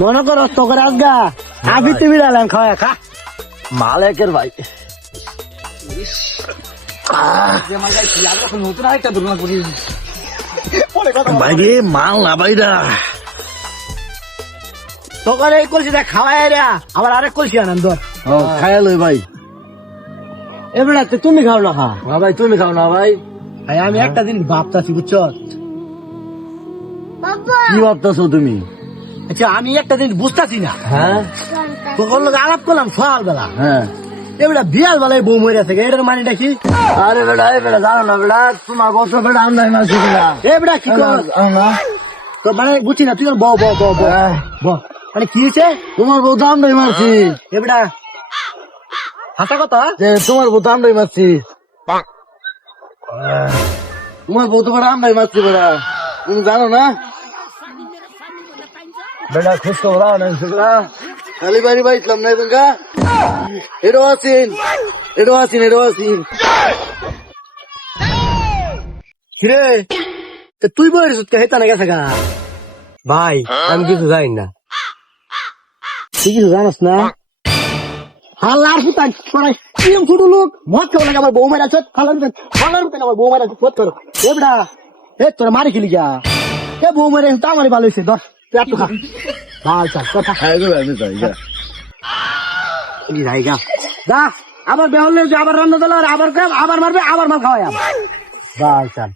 মনে করো তো করে আজগা আমি তুমি ডালাম খাওয়া খা মালেকের ভাই ভাই রে মাল না ভাইরা তো করে এই কলসিটা খাওয়াই রে আবার আরেক কলসি আনেন ধর খায়া লই ভাই এবারে তুমি খাও না খা না ভাই তুমি খাও না ভাই ভাই আমি একটা দিন ভাবতাছি বুঝছো কি ভাবতেছো তুমি আচ্ছা আমি একটা দিন বুঝতাছি না হ্যাঁ তখন লোক আলাপ করলাম সকালবেলা হ্যাঁ এবারে বিয়াল বেলায় বউ মরে আছে এটার মানেটা কি আরে বেটা এই বেটা জানো না বেটা তোমার গত বেটা আমদানি মারছি বেটা এবড়া কি কর তো মানে বুঝছি না তুই ব ব ব ব ব মানে কি হয়েছে তোমার বউ তো আমদানি মারছি এবড়া হাসা কথা যে তোমার বউ তো আমদানি মারছি তোমার বউ তো বেটা আমদানি মারছি বেটা তুমি জানো না বেটা খোঁজ খবর না বেটা খালি বাড়ি বাইছিলাম না তুমি এটাও আছেন এটাও আছেন এটাও আছেন কিরে তো তুই বলিস হেতা না গেছে গা ভাই আমি কিছু জানি না তুই কিছু জানাস না হাল্লার ফুটাই পড়াই কিরম ছোট লোক মদ খাওয়া লাগে আমার বউ মারা চোট হাল্লার ফুটাই আমার বউ মারা চোট তোর এবড়া এ তোর মারি খেলি গা এ বউ মারে তা মারি ভালো হয়েছে দশ তুই একটু খা ভাল চাল কথা হ্যাঁ গো আমি যাই গা জায়গা যা আবার বেহলে আবার রান্না দিল আবার আবার মারবে আবার মার খাওয়াই ভাল চাল